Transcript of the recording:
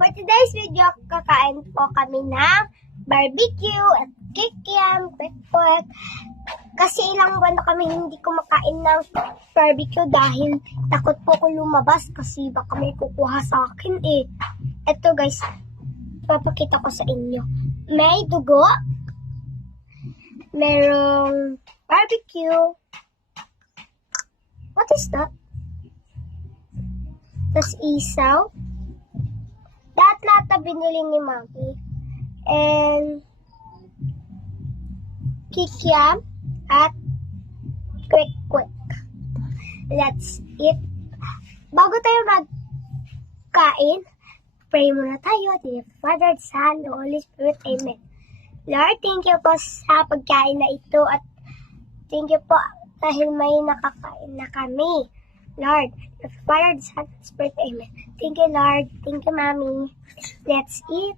For today's video, kakain po kami ng barbecue at kikiam, kwek-kwek. Kasi ilang buwan na kami hindi kumakain ng barbecue dahil takot po ko lumabas kasi baka may kukuha sa akin eh. Ito guys, papakita ko sa inyo. May dugo, merong barbecue. What is that? Tapos isaw. Lahat-lahat na binili ni Mami. And kikiam at kwek-kwek. Let's eat. Bago tayo magkain, pray muna tayo. The Father, Son, the Holy Spirit. Amen. Lord, thank you po sa pagkain na ito at thank you po dahil may nakakain na kami. Lord, the Father, the Son, the Spirit. Amen. Thank you, Lord. Thank you, Mommy. Let's eat.